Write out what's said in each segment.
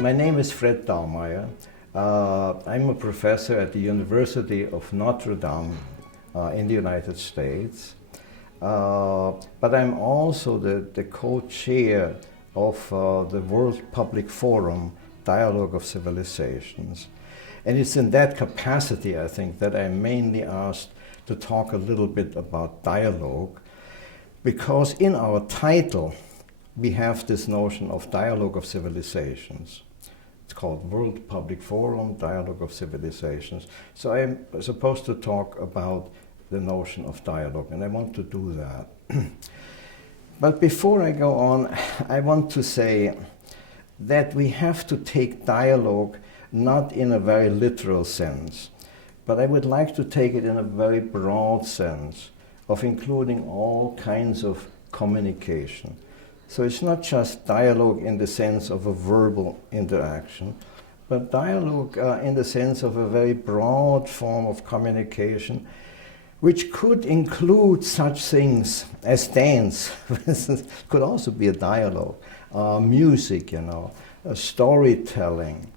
My name is Fred Dahlmeier. I'm a professor at the University of Notre Dame in the United States. But I'm also the co-chair of the World Public Forum, Dialogue of Civilizations. And it's in that capacity, I think, that I'm mainly asked to talk a little bit about dialogue, because in our title, we have this notion of Dialogue of Civilizations. It's called World Public Forum, Dialogue of Civilizations. So I'm supposed to talk about the notion of dialogue, and I want to do that. But before I go on, I want to say that we have to take dialogue not in a very literal sense, but I would like to take it in a very broad sense of including all kinds of communication. So it's not just dialogue in the sense of a verbal interaction, but dialogue in the sense of a very broad form of communication, which could include such things as dance, for instance, could also be a dialogue, music, storytelling.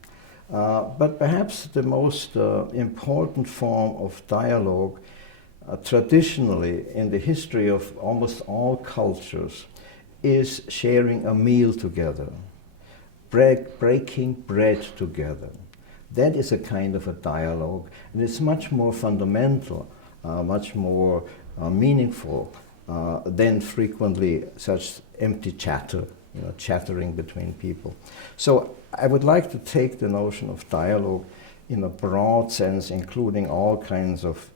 But perhaps the most important form of dialogue traditionally in the history of almost all cultures is sharing a meal together, breaking bread together. That is a kind of a dialogue, and it's much more fundamental, much more meaningful than frequently such empty chatter, chattering between people. So I would like to take the notion of dialogue in a broad sense, including all kinds of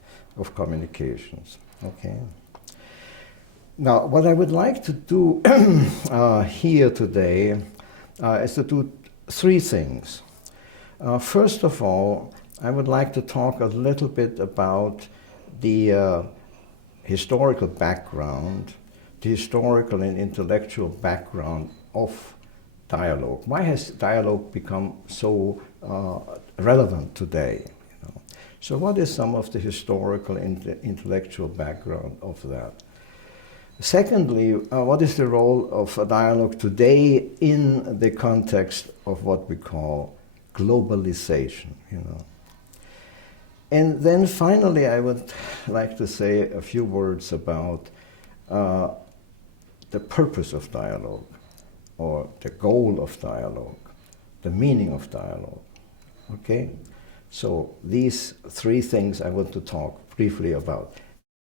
communications. Okay. Now, what I would like to do here today is to do three things. First of all, I would like to talk a little bit about the historical background, the historical and intellectual background of dialogue. Why has dialogue become so relevant today? So what is some of the historical and intellectual background of that? Secondly, what is the role of a dialogue today in the context of what we call globalization? And then finally, I would like to say a few words about the purpose of dialogue, or the goal of dialogue, the meaning of dialogue. Okay? So these three things I want to talk briefly about.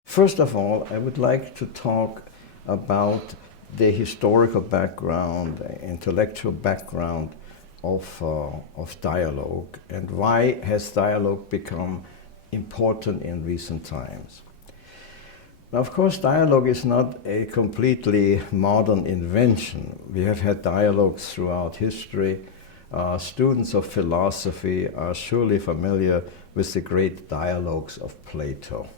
First of all, I would like to talk about the historical background, the intellectual background of dialogue, and why has dialogue become important in recent times. Now, of course, dialogue is not a completely modern invention. We have had dialogues throughout history. Students of philosophy are surely familiar with the great dialogues of Plato.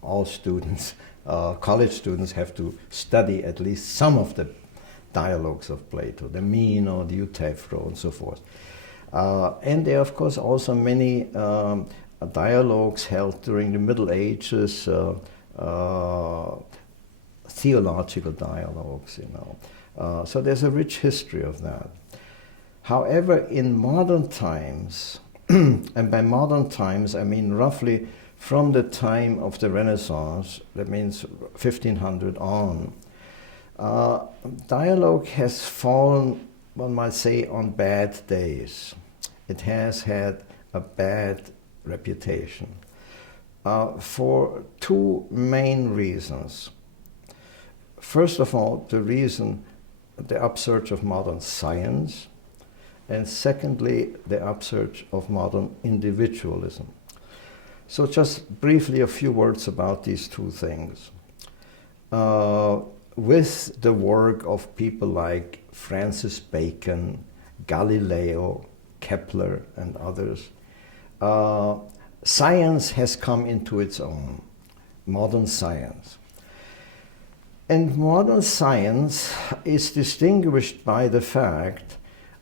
All students, college students, have to study at least some of the dialogues of Plato, the Meno, the Euthyphro, and so forth. And there are, of course, also many dialogues held during the Middle Ages, theological dialogues, So there's a rich history of that. However, in modern times, and by modern times I mean roughly from the time of the Renaissance, that means 1500 on, dialogue has fallen, one might say, on bad days. It has had a bad reputation for two main reasons. First of all, the upsurge of modern science, and secondly, the upsurge of modern individualism. So just briefly a few words about these two things. With the work of people like Francis Bacon, Galileo, Kepler, and others, science has come into its own, modern science. And modern science is distinguished by the fact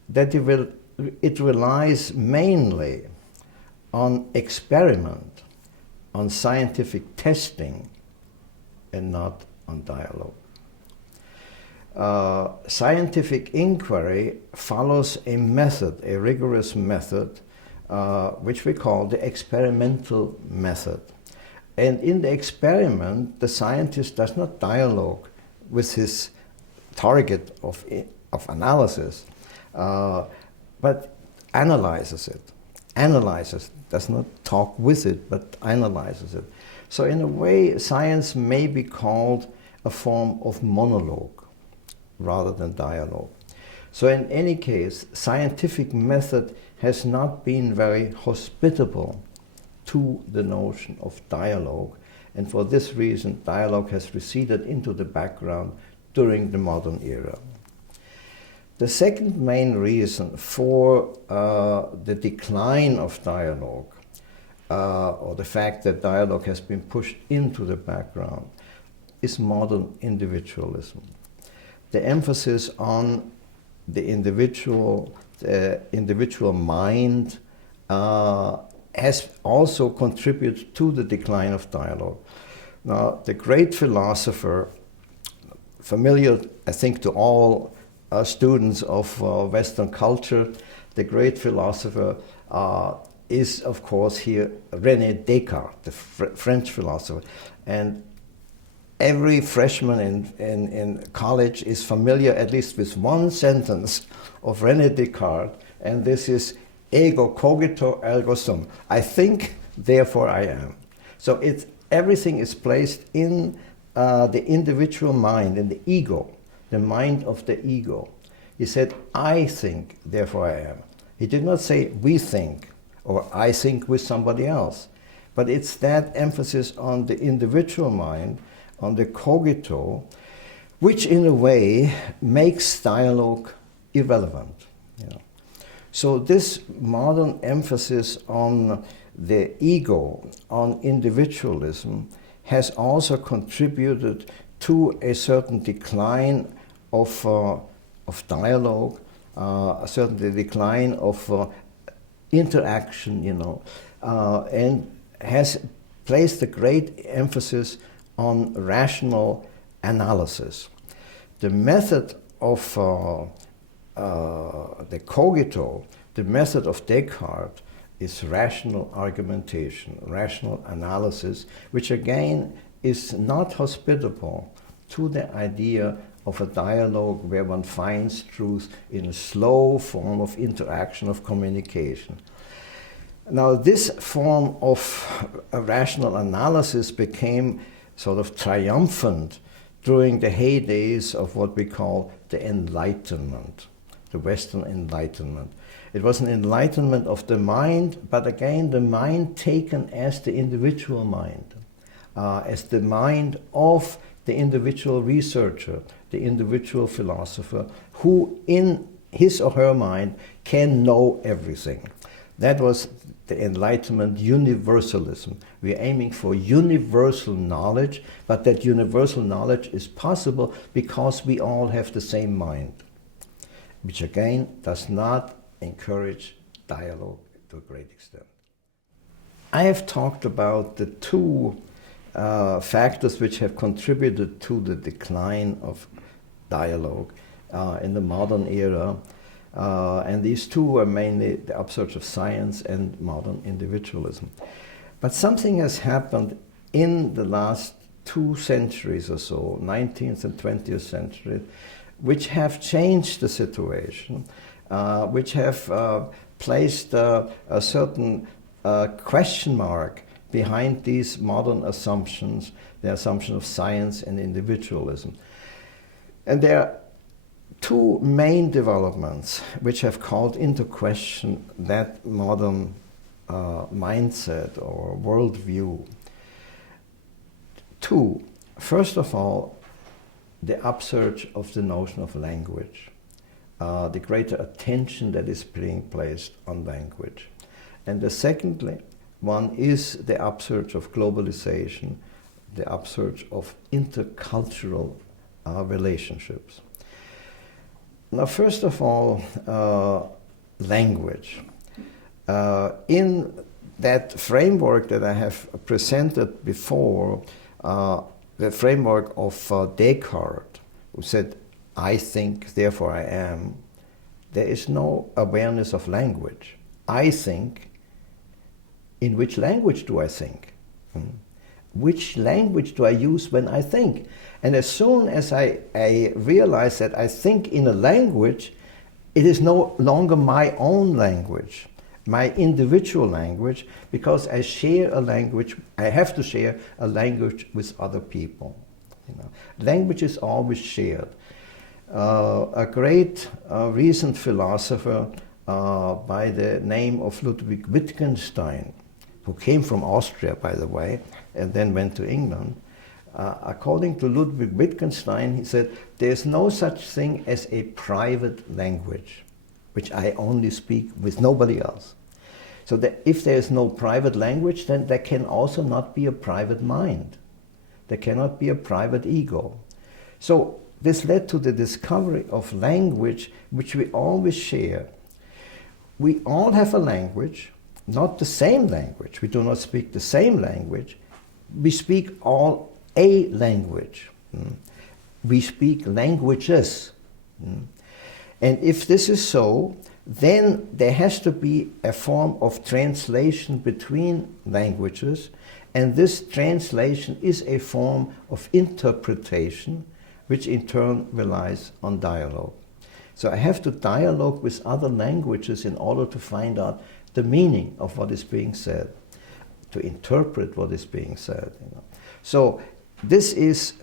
that it relies mainly on experiment, on scientific testing, and not on dialogue. scientific inquiry follows a method, a rigorous method, which we call the experimental method. And in the experiment, the scientist does not dialogue with his target of analysis, but analyzes it. Analyzes, does not talk with it, but analyzes it. So in a way, science may be called a form of monologue rather than dialogue. So in any case, scientific method has not been very hospitable to the notion of dialogue, and for this reason dialogue has receded into the background during the modern era. The second main reason for the decline of dialogue, or the fact that dialogue has been pushed into the background, is modern individualism. The emphasis on the individual mind has also contributed to the decline of dialogue. Now, the great philosopher, familiar, I think, to all students of Western culture, the great philosopher is, of course, here René Descartes, the French philosopher. And every freshman in college is familiar at least with one sentence of René Descartes, and this is ego cogito ergo sum. I think, therefore I am. So everything is placed in the individual mind, in the ego, the mind of the ego. He said, I think, therefore I am. He did not say, we think, or I think with somebody else. But it's that emphasis on the individual mind, on the cogito, which in a way makes dialogue irrelevant. You know. So this modern emphasis on the ego, on individualism, has also contributed to a certain decline of dialogue, a certain decline of interaction, you know, and has placed a great emphasis on rational analysis. The method of the cogito, the method of Descartes, is rational argumentation, rational analysis, which again is not hospitable to the idea of a dialogue where one finds truth in a slow form of interaction, of communication. Now, this form of rational analysis became sort of triumphant during the heydays of what we call the Enlightenment, the Western Enlightenment. It was an enlightenment of the mind, but again, the mind taken as the individual mind, as the mind of the individual researcher, the individual philosopher, who in his or her mind can know everything. That was the Enlightenment universalism. We are aiming for universal knowledge, but that universal knowledge is possible because we all have the same mind, which again does not encourage dialogue to a great extent. I have talked about the two factors which have contributed to the decline of dialogue in the modern era, and these two are mainly the upsurge of science and modern individualism. But something has happened in the last 2 centuries or so, 19th and 20th century, which have changed the situation, which have placed a certain question mark behind these modern assumptions, the assumption of science and individualism. And there are 2 main developments which have called into question that modern mindset or worldview. 2. First of all, the upsurge of the notion of language, the greater attention that is being placed on language. And the second one is the upsurge of globalization, the upsurge of intercultural relationships. Now, first of all, language. In that framework that I have presented before, the framework of Descartes, who said, I think, therefore I am, there is no awareness of language. I think, in which language do I think? Which language do I use when I think? And as soon as I realize that I think in a language, it is no longer my own language, my individual language, because I share a language, I have to share a language with other people. You know, language is always shared. A great recent philosopher by the name of Ludwig Wittgenstein, who came from Austria, by the way, and then went to England. According to Ludwig Wittgenstein, he said, there's no such thing as a private language, which I only speak with nobody else. So that if there is no private language, then there can also not be a private mind. There cannot be a private ego. So this led to the discovery of language, which we always share. We all have a language, not the same language. We do not speak the same language. We speak all a language. We speak languages. And if this is so, then there has to be a form of translation between languages, and this translation is a form of interpretation, which in turn relies on dialogue. So I have to dialogue with other languages in order to find out the meaning of what is being said, to interpret what is being said. You know. So this is,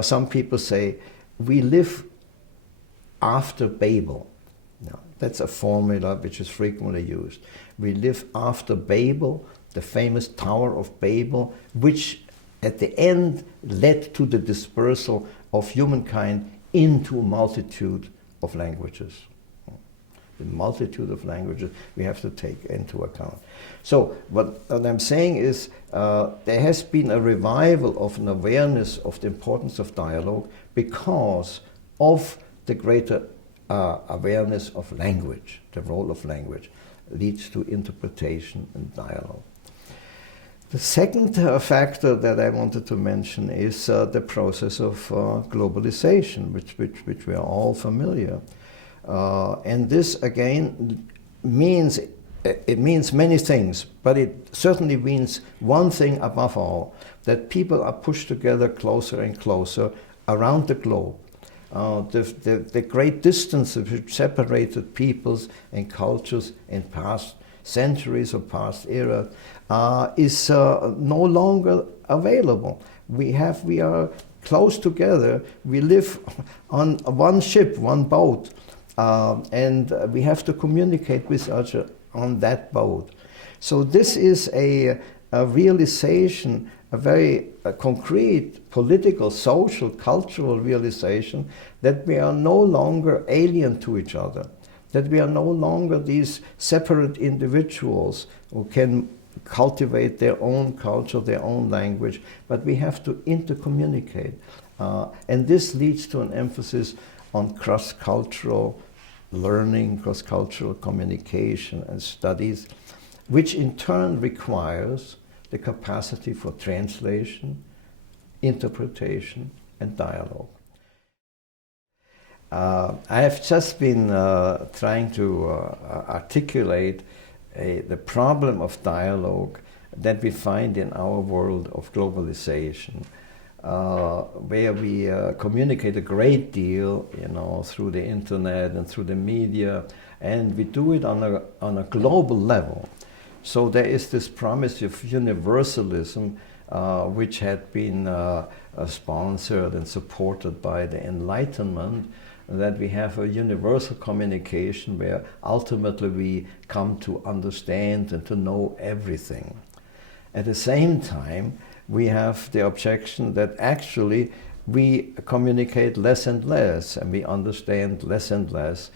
some people say, we live after Babel. Now, that's a formula which is frequently used. We live after Babel, the famous Tower of Babel, which at the end led to the dispersal of humankind into a multitude of languages. The multitude of languages we have to take into account. So what I'm saying is there has been a revival of an awareness of the importance of dialogue because of the greater awareness of language. The role of language leads to interpretation and dialogue. The second factor that I wanted to mention is the process of globalization, which we are all familiar. And this again means, it means many things, but it certainly means one thing above all, that people are pushed together closer and closer around the globe. The great distances which separated peoples and cultures in past centuries or past eras is no longer available. We are close together, we live on one ship, one boat, and we have to communicate with each other on that boat. So this is a realization, a very concrete political, social, cultural realization that we are no longer alien to each other, that we are no longer these separate individuals who can cultivate their own culture, their own language, but we have to intercommunicate. And this leads to an emphasis on cross-cultural learning, cross-cultural communication and studies, which in turn requires the capacity for translation, interpretation, and dialogue. I have just been trying to articulate the problem of dialogue that we find in our world of globalization, where we communicate a great deal, you know, through the internet and through the media, and we do it on a global level. So there is this promise of universalism, which had been sponsored and supported by the Enlightenment, that we have a universal communication where ultimately we come to understand and to know everything. At the same time, we have the objection that actually we communicate less and less and we understand less and less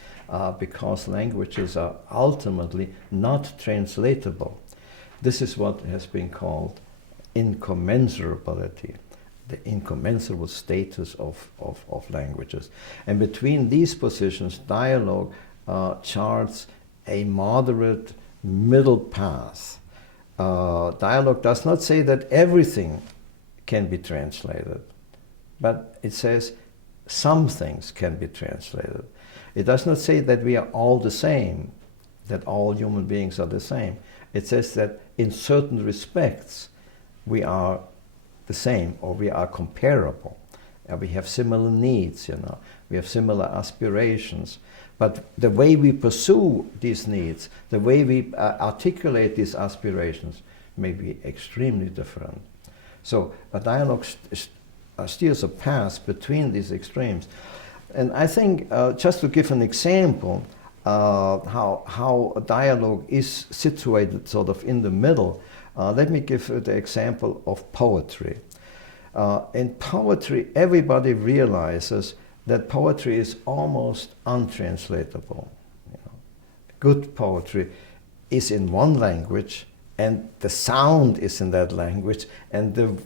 because languages are ultimately not translatable. This is what has been called incommensurability, the incommensurable status of languages. And between these positions, dialogue charts a moderate middle path. Dialogue does not say that everything can be translated, but it says some things can be translated. It does not say that we are all the same, that all human beings are the same. It says that in certain respects we are the same, or we are comparable. We have similar needs, we have similar aspirations. But the way we pursue these needs, the way we articulate these aspirations may be extremely different. So a dialogue steers a path between these extremes. And I think, just to give an example, how a dialogue is situated sort of in the middle, let me give the example of poetry. In poetry, everybody realizes that poetry is almost untranslatable. Good poetry is in one language, and the sound is in that language, and the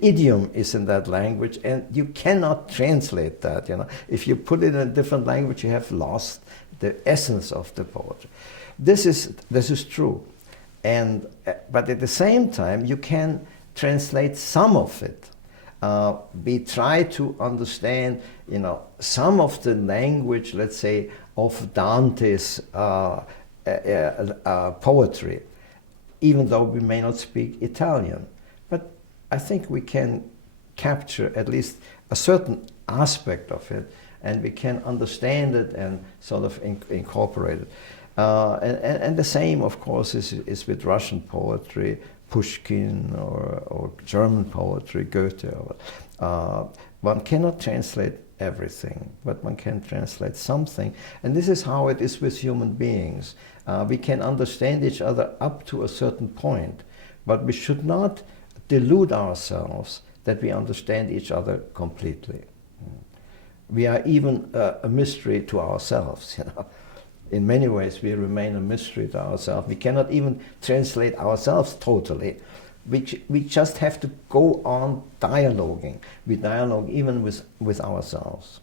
idiom is in that language, and you cannot translate that. If you put it in a different language, you have lost the essence of the poetry. This is true, but at the same time, you can translate some of it. We try to understand, some of the language, let's say, of Dante's poetry, even though we may not speak Italian. But I think we can capture at least a certain aspect of it, and we can understand it and sort of incorporate it. And the same, of course, is with Russian poetry, Pushkin, or German poetry, Goethe. One cannot translate everything, but one can translate something. And this is how it is with human beings. We can understand each other up to a certain point, but we should not delude ourselves that we understand each other completely. We are even a mystery to ourselves. In many ways, we remain a mystery to ourselves. We cannot even translate ourselves totally. We just have to go on dialoguing. We dialogue even with ourselves,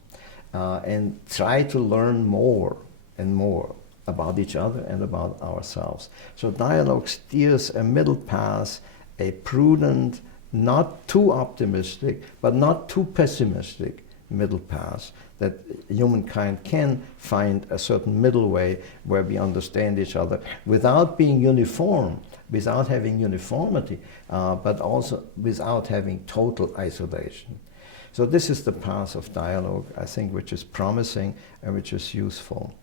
and try to learn more and more about each other and about ourselves. So dialogue steers a middle path, a prudent, not too optimistic, but not too pessimistic middle path, that humankind can find a certain middle way where we understand each other without being uniform, without having uniformity, but also without having total isolation. So this is the path of dialogue, I think, which is promising and which is useful.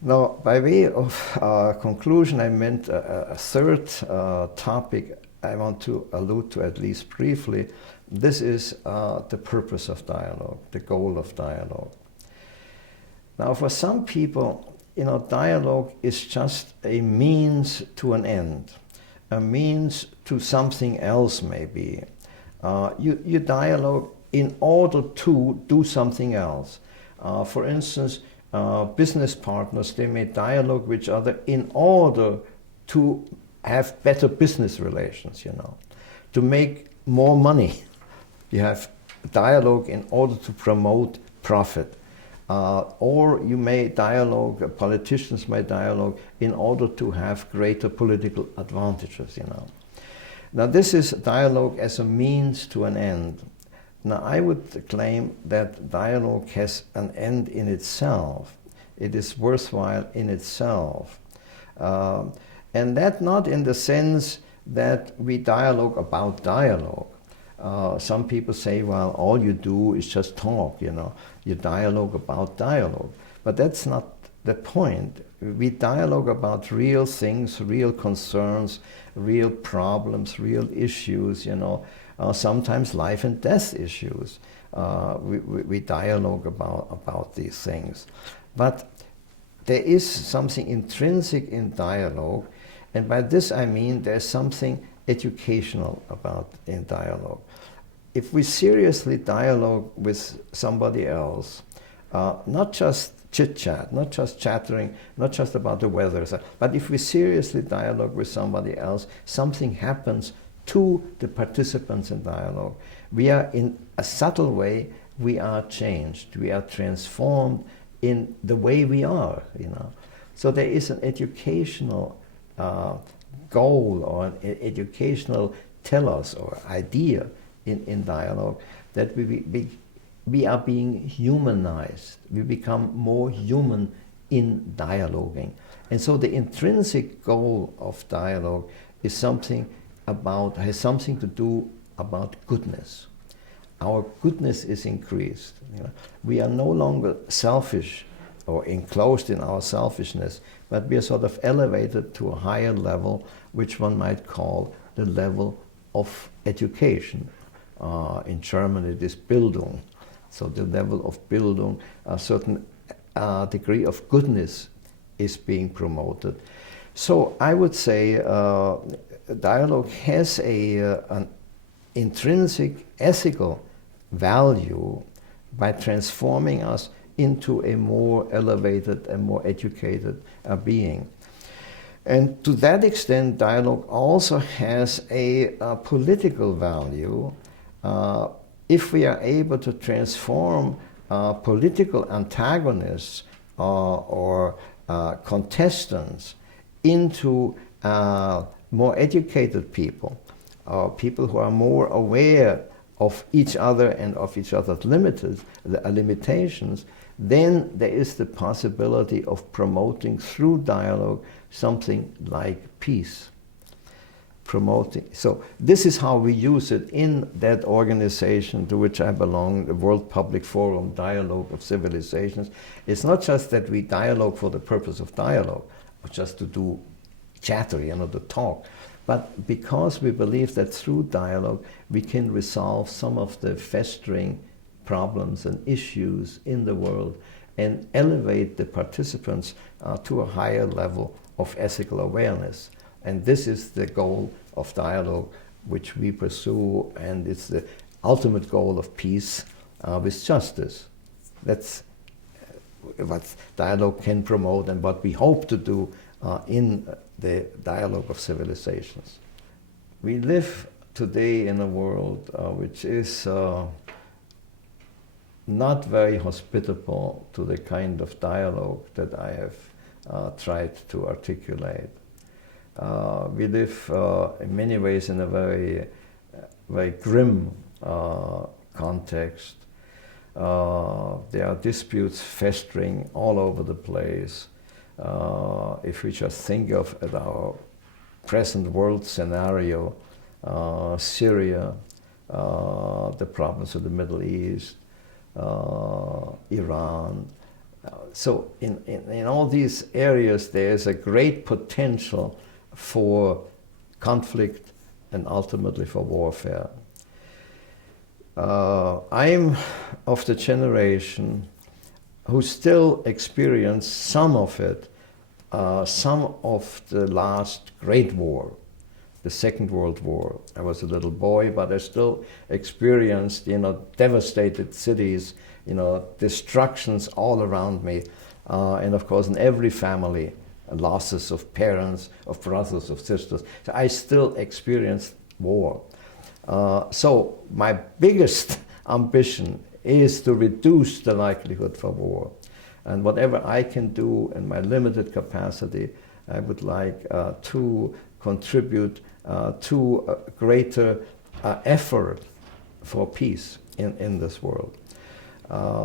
Now, by way of conclusion, I meant a third topic I want to allude to, at least briefly. This is the purpose of dialogue, the goal of dialogue. Now, for some people, dialogue is just a means to an end, a means to something else, maybe. You dialogue in order to do something else. For instance, business partners, they may dialogue with each other in order to have better business relations, to make more money. You have dialogue in order to promote profit. Or you may dialogue, politicians may dialogue in order to have greater political advantages, Now this is dialogue as a means to an end. Now I would claim that dialogue has an end in itself. It is worthwhile in itself. And that not in the sense that we dialogue about dialogue. Some people say, well, all you do is just talk, you dialogue about dialogue. But that's not the point. We dialogue about real things, real concerns, real problems, real issues, sometimes life and death issues. We dialogue about these things. But there is something intrinsic in dialogue, and by this I mean there's something educational in dialogue. If we seriously dialogue with somebody else, not just chit-chat, not just chattering, not just about the weather, but if we seriously dialogue with somebody else, something happens to the participants in dialogue. We are, in a subtle way, we are changed, we are transformed in the way we are, So there is an educational goal or an educational telos or idea in dialogue, that we are being humanized. We become more human in dialoguing. And so the intrinsic goal of dialogue is has something to do about goodness. Our goodness is increased. You know? We are no longer selfish or enclosed in our selfishness, but we are sort of elevated to a higher level, which one might call the level of education. In German it is Bildung. So the level of Bildung, a certain degree of goodness is being promoted. So I would say dialogue has an intrinsic ethical value by transforming us into a more elevated and more educated being. And to that extent, dialogue also has a political value. If we are able to transform political antagonists or contestants into more educated people, people who are more aware of each other and of each other's limitations, then there is the possibility of promoting through dialogue something like peace. So this is how we use it in that organization to which I belong, the World Public Forum, Dialogue of Civilizations. It's not just that we dialogue for the purpose of dialogue, or just to do chatter, to talk, but because we believe that through dialogue we can resolve some of the festering problems and issues in the world and elevate the participants to a higher level of ethical awareness. And this is the goal of dialogue which we pursue, and it's the ultimate goal of peace with justice. That's what dialogue can promote and what we hope to do in the dialogue of civilizations. We live today in a world which is not very hospitable to the kind of dialogue that I have tried to articulate. We live in many ways in a very, very grim context. There are disputes festering all over the place. If we just think of our present world scenario, Syria, the problems of the Middle East, Iran. So in all these areas there is a great potential for conflict and ultimately for warfare. I'm of the generation who still experienced some of it, some of the last Great War, the Second World War. I was a little boy, but I still experienced, devastated cities, destructions all around me, and of course in every family, losses of parents, of brothers, of sisters. So I still experienced war. So my biggest ambition is to reduce the likelihood for war. And whatever I can do in my limited capacity, I would like to contribute to a greater effort for peace in this world.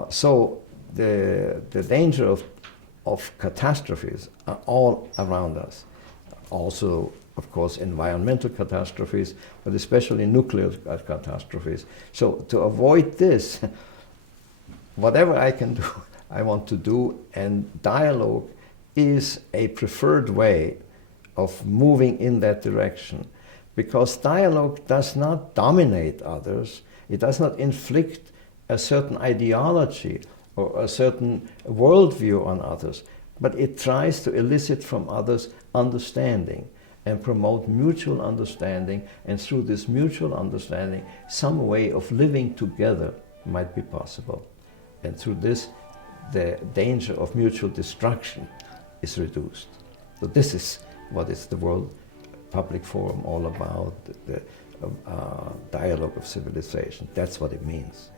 So the danger of catastrophes are all around us. Also, of course, environmental catastrophes, but especially nuclear catastrophes. So to avoid this, whatever I can do, I want to do, and dialogue is a preferred way of moving in that direction, because dialogue does not dominate others, it does not inflict a certain ideology or a certain worldview on others, but it tries to elicit from others understanding and promote mutual understanding, and through this mutual understanding, some way of living together might be possible. And through this, the danger of mutual destruction is reduced. So this is what is the World Public Forum all about, the dialogue of civilization. That's what it means.